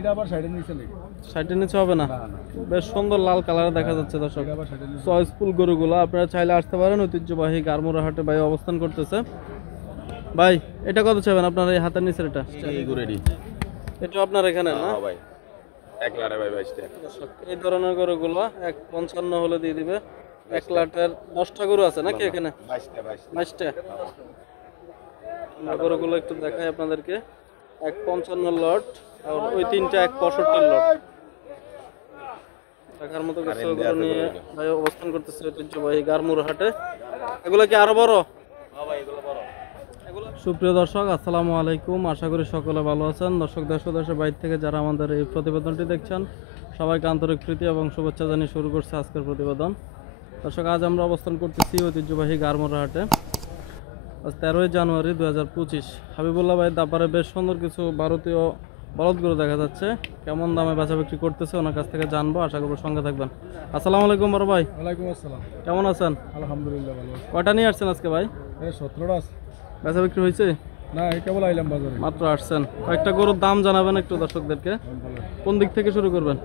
এটা আবার সাইডের নিচে নাকি? সাইডের নিচে হবে না? না না, বেশ সুন্দর লাল কালারে দেখা যাচ্ছে দর্শক। এটা আবার সাইডের নিচে। চয়েসফুল গরুগুলো আপনারা চাইলে আসতে পারেন। ঐতিহ্যবাহী গারমুরা হাটে ভাই অবস্থান করতেছে। ভাই এটা কত চাইবেন আপনার এই হাতের নিচের এটা? এই গরুটি এটা আপনার এখানে না ভাই এক লারে ভাই 22 টাকা। দর্শক, এই ধরনের গরুগুলো 1.55 হলে দিয়ে দিবে। 1 লাটের 10টা গরু আছে নাকি এখানে? 22টা। আমরা গরুগুলো একটু দেখাই আপনাদেরকে। 1.55 লট আর ওই তিনটা 1.65 লট। দেখার মতো কিছু গরু নিয়ে ভাই অবস্থান করতেছে ঐতিহ্যবাহী গারমুরা হাটে। এগুলো কি আরো বড়? সুপ্রিয় দর্শক, আসসালামু আলাইকুম। আশা করি সকলে ভালো আছেন। দর্শক, দেশ ও দেশের বাইরে থেকে যারা আমাদের এই প্রতিবেদনটি দেখছেন সবাইকে আন্তরিক প্রীতি এবং শুভেচ্ছা জানিয়ে শুরু করছে আজকের প্রতিবেদন। দর্শক, আজ আমরা অবস্থান করতেছি ঐতিহ্যবাহী গারমুরা হাটে। আজ 13ই জানুয়ারি 2025। হাবিবুল্লাহ ভাই দাপারে বেশ সুন্দর কিছু ভারতীয় বলদ গরু দেখা যাচ্ছে। কেমন দামে বেচা বিক্রি করতেছে ওনার কাছ থেকে জানবো। আশা করবো সঙ্গে থাকবেন। আসসালামু আলাইকুম বড় ভাই। ওয়ালাইকুম আসসালাম। কেমন আছেন? আলহামদুলিল্লাহ ভালো আছি। কয়টা নিয়ে আসছেন আজকে ভাই? এই 17টা আছে। বেচা বিক্রি হয়েছে? না, এই কেবল আইলাম বাজারে। মাত্র আসছেন। কয়েকটা গরুর দাম জানাবেন একটু দর্শকদেরকে। কোন দিক থেকে শুরু করবেন?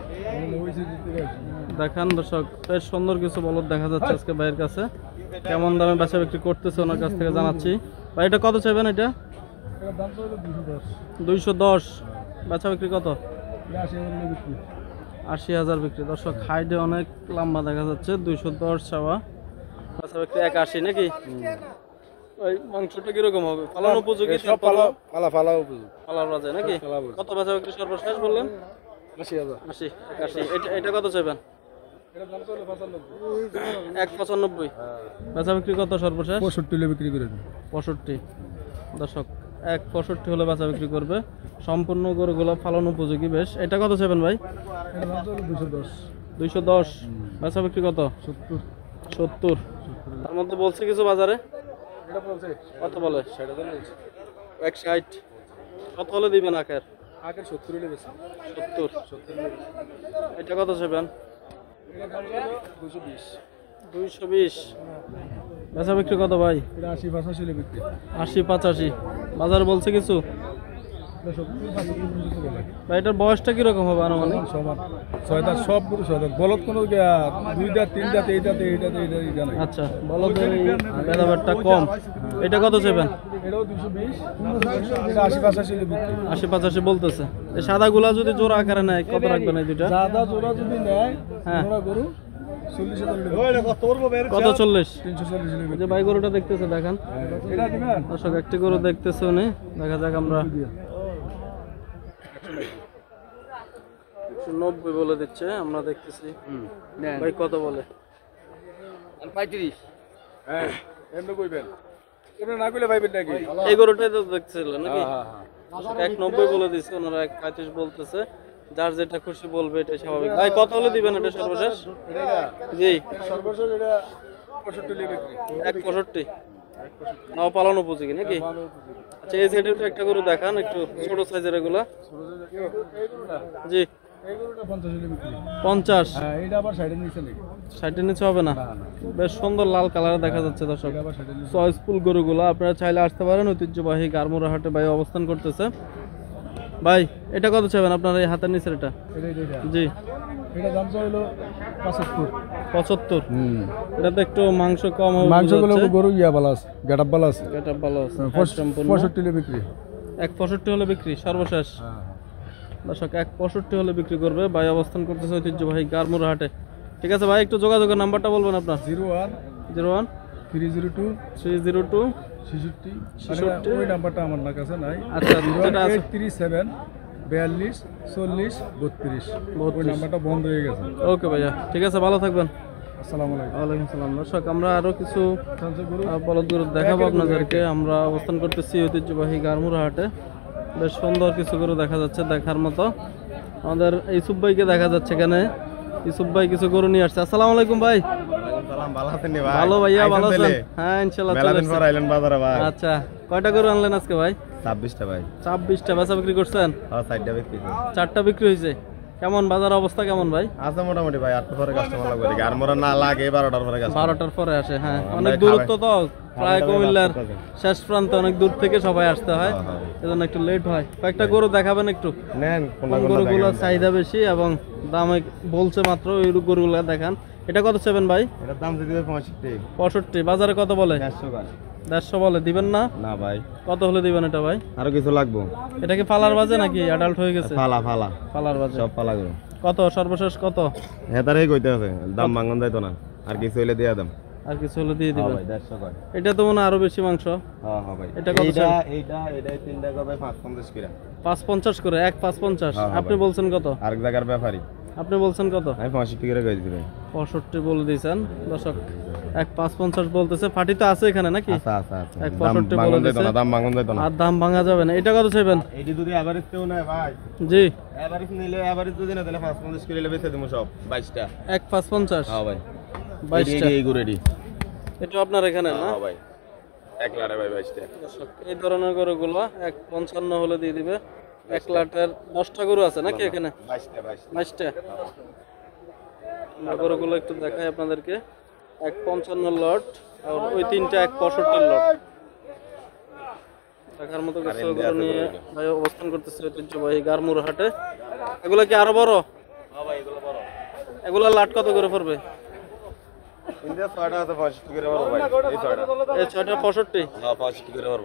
দেখান দর্শক, বেশ সুন্দর কিছু বলদ দেখা যাচ্ছে আজকে ভাইয়ের কাছে। কেমন দামে বেচা বিক্রি করতেছে ওনার কাছ থেকে জানাচ্ছি। ভাই এটা কত চাইবেন? এটা এটার দাম তো হলো 210। 210। বেচা বিক্রি কত? 80,000 বিক্রি। 80,000 বিক্রি। দর্শক, হাইটে অনেক লম্বা দেখা যাচ্ছে। 210 চাওয়া, বেচা বিক্রি 81 নাকি? ওই মাংসটা কিরকম হবে? পালানো উপযোগী? সব পালা উপযোগী। পালার বাজে নাকি? কত বেচা বিক্রি সর্বশেষ বললেন? 80,000। 80, 81। এটা কত চাইবেন? এটার দাম তো হলো 95। 1.95। বেচা বিক্রি কত সর্বশেষ? 65 হলে বিক্রি করে দিন। 65। দর্শক, 1.65 হলে বেচা বিক্রি করবে। সম্পূর্ণ গরুগুলো ফালানো উপযোগী বেশ। এটা কত চাইবেন ভাই? এটার দাম তো হলো 210। 210। বেচা বিক্রি কত? 70। 70। তার মধ্যে বলছে কিছু বাজারে? এটা বলছে কত বলে? 60,000 বলছে। 160। কত হলে দিবেন আখের? আগে 70 হলে বেশি। 70। 70 হলে বেশি। এটা কত চাইবেন? এটার দাম হলো 220। 220। বেচা বিক্রি কত ভাই? এটা 80-85 হলে বিক্রি। 80-85। বাজারে বলছে কিছু? এটা 70-75 পর্যন্ত বলে। ভাই এটার বয়সটা কিরকম হবে আনুমানিক? সমান 6 দাঁত, সব গরু 6 দাঁত। বলদ কোনো 2 দাঁত 3 দাঁত এই দাঁত এই দাঁত এই দাঁত নাই। আচ্ছা, বলদের ভেদাভেদটা কম। এটা কত চাইবেন? এটাও 220। এটা 80-85 হলে বিক্রি। 80-85 বলতেছে। এই সাদাগুলা যদি জোড়া আকারে নেয় কত রাখবেন এই দুইটা? দাদা জোড়া যদি নেয় হ্যাঁ। জোড়া গরু 40,000 হলে বিক্রি। কত? 40। 340 হলে এই বিক্রি। যে ভাই গরুটা দেখতেছে দেখান। এটা দিবেন? দর্শক, একটি গরু দেখতেছে উনি। দেখা যাক আমরা। 190 বলে দিচ্ছে, আমরা দেখতেছি। ভাই কত বলে? 35। হ্যাঁ, এমনি কইবেন। এমনি না কইলে পাইবেন নাকি? এই গরুটাই তো দেখছিলেন নাকি? হ্যাঁ হ্যাঁ। 190 বলে দিচ্ছে, ওনারা 135 বলতেছে। যার যেটা খুশি বলবে, এটা স্বাভাবিক। ভাই কত হলে দিবেন এটা সর্বশেষ? এটা জি, সর্বশেষ এটা 65 হলে বিক্রি। 165। নাও পালন উপযোগী নাকি? আচ্ছা, এই সাইডে একটা গরু দেখান, একটু ছোট সাইজের এগুলা। এই গরুটা জি, এই গরুটা 50 হলে বিক্রি। 50। হ্যাঁ, এটা আবার সাইডের নিচে নাকি? সাইডের নিচে হবে না? না না, বেশ সুন্দর লাল কালার দেখা যাচ্ছে দর্শক। এটা আবার সাইডের নিচে। চয়েসফুল গরুগুলো আপনারা চাইলে আসতে পারেন। ঐতিহ্যবাহী গারমুরা হাটে ভাই অবস্থান করতেছে। ভাই এটা কত চাইবেন আপনার এই হাতের নিচের এটা? এটাই এটা। জি, এটা দাম তো হলো 75। 75। এটাতে একটু মাংস কম হবে। মাংসগুলো গরু ইয়া ভালো আছে, গেটআপ ভালো আছে। এটা ভালো আছে। 65 হলে বিক্রি। 165 হলে বিক্রি সর্বশেষ। হ্যাঁ। দর্শক, 165 হলে বিক্রি করবে। ভাই অবস্থান করতেছে ঐতিহ্যবাহী গারমুরা হাটে। ঠিক আছে ভাই, একটু যোগাযোগের নাম্বারটা বলবেন আপনার। 01 01 302 302 66। ওই নাম্বারটা আমার না কাছে নাই। আচ্ছা, যেটা আছে 37 42 40 32। ওই নাম্বারটা বন্ধ হয়ে গেছে। ওকে ভাইয়া, ঠিক আছে, ভালো থাকবেন। আসসালামু আলাইকুম। ওয়ালাইকুম সালাম। দর্শক, আমরা আরো কিছু বলদ গরু দেখাবো আপনাদেরকে। আমরা অবস্থান করতেছি ঐতিহ্যবাহী গারমুরা হাটে। বেশ সুন্দর কিছু গরু দেখা যাচ্ছে দেখার মতো। আমাদের ইউসুফ ভাইকে দেখা যাচ্ছে এখানে। ইউসুফ ভাই কিছু গরু নিয়ে আসছে। আসসালামু আলাইকুম ভাই। ভালো ভাইয়া, ভালো আছেন? হ্যাঁ ইনশাআল্লাহ চলে আসছে। আচ্ছা, কয়টা গরু আনলেন আজকে ভাই? 26টা ভাই। 26টা। বেচা বিক্রি করছেন? আর 4টা বিক্রি করে। 4টা বিক্রি হয়েছে। কেমন বাজার অবস্থা কেমন ভাই? আছে মোটামুটি ভাই, 8টার পরে কাস্টমার লাগবে দেখি, আর মোরা না লাগে 12টার পরে কাস্টমার। 12টার পরে আসে, হ্যাঁ আমরা অনেক দূরত্ব তো, প্রায় কুমিল্লার শেষ প্রান্তে অনেক দূর থেকে সবাই আসতে হয়, এজন্য একটু লেট হয়। কয়েকটা গরু দেখাবেন একটু, নেন কোন গরুগুলো চাহিদা বেশি এবং দামে বলছে মাত্র ওই গরুগুলো দেখান। এটা কত চাইবেন ভাই? এটার দাম যদি 65। 65। বাজারে কত বলে? 150 টাকা। 150 বলে, দিবেন না? না ভাই, কত হলে দিবেন এটা ভাই? আরো কিছু লাগবে। এটা কি ফালার বাজে নাকি অ্যাডাল্ট হয়ে গেছে? ফালা ফালা ফালার বাজে। সব ফালা গরু। কত সর্বশেষ কত? হেতারেই কইতে আছে, দাম মাঙ্গন যাইতো না, আর কিছু হইলে দিয়া দাম। আর কিছু হলে দিয়ে দিবেন? ভাই 150 করে। এটা তো মনে হয় আরো বেশি মাংস। হ্যাঁ হ্যাঁ ভাই, এটা কত? এইটাই 3 টাকা ভাই, 550 করে। 550 করে, এক 550। হ্যাঁ, আপনি ভাই। বলছেন কত? আরেক জায়গার ব্যাপারী, আপনি বলছেন কত? আমি 65 করে কইছি ভাই। 65 বলে দিয়েছেন দর্শক, এক 550 বলতেছে। ফাটি তো আছে এখানে নাকি? আচ্ছা আচ্ছা আচ্ছা, এক দাম 65 মাঙ্গন বলে যাইতো দিছে। না, দাম মাঙ্গন যাইতো না। আর দাম ভাঙা যাবে না। এটা কত চাইবেন? এইটি যদি এভারেজ কেউ নেয় ভাই, জি, এভারেজ নিলে, এভারেজ যদি না তাহলে 550 করে নিলে বেচে দেবো সব 22টা। এক 550। হ্যাঁ ভাই, 22টা। এই গরু রেডি। এটা আপনার এখানে না? হ্যাঁ ভাই, এক লারে ভাই 22টা। দর্শক, এই ধরনের গরুগুলো এক 55 হলে দিয়ে দিবে। 1 লাটের 10টা গরু আছে নাকি এখানে? 22টা 22টা। আমরা গরুগুলো একটু দেখাই আপনাদেরকে। 155 লট আর ওই তিনটা 165 লট। দেখার মতো কিছু গরু নিয়ে ভাই অবস্থান করতেছে ঐতিহ্যবাহী গারমুর হাটে। এগুলো কি আরো বড়? হ্যাঁ ভাই, এগুলো বড়। এগুলো লাট কত করে পড়বে? ইন্ডিয়া 6টা আছে 65 করে বড় ভাই, এই 6টা। এই 6টা 65। হ্যাঁ 65 করে বড়।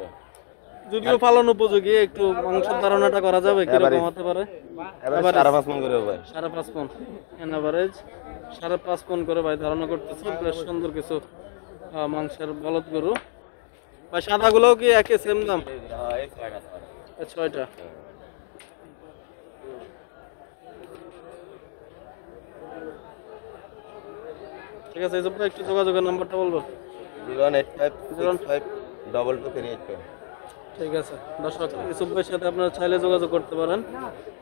যদিও পালন উপযোগী, একটু মাংসের ধারণাটা করা যাবে কিরকম হতে পারে? এবারে 5.5 মণ করে ভাই। 5.5 মণ এন এভারেজ 5.5 মণ করে ভাই ধারণা করতেছে। বেশ সুন্দর কিছু মাংসের বলদ গরু ভাই। সাদাগুলোও কি একই সেম দাম? হ্যাঁ, এই 6টা। এই 6টা। ঠিক আছে, এই জন্য একটু যোগাযোগের নাম্বারটা বলবো। 085652238। ঠিক আছে দর্শক, ইউসুফ ভাইয়ের সাথে আপনারা চাইলে যোগাযোগ করতে পারেন।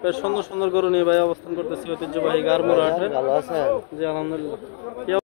বেশ সুন্দর সুন্দর গরু নিয়ে ভাই অবস্থান করতেছি ঐতিহ্যবাহী গারমুর হাটে। ভালো আছেন? জি আলহামদুলিল্লাহ। কি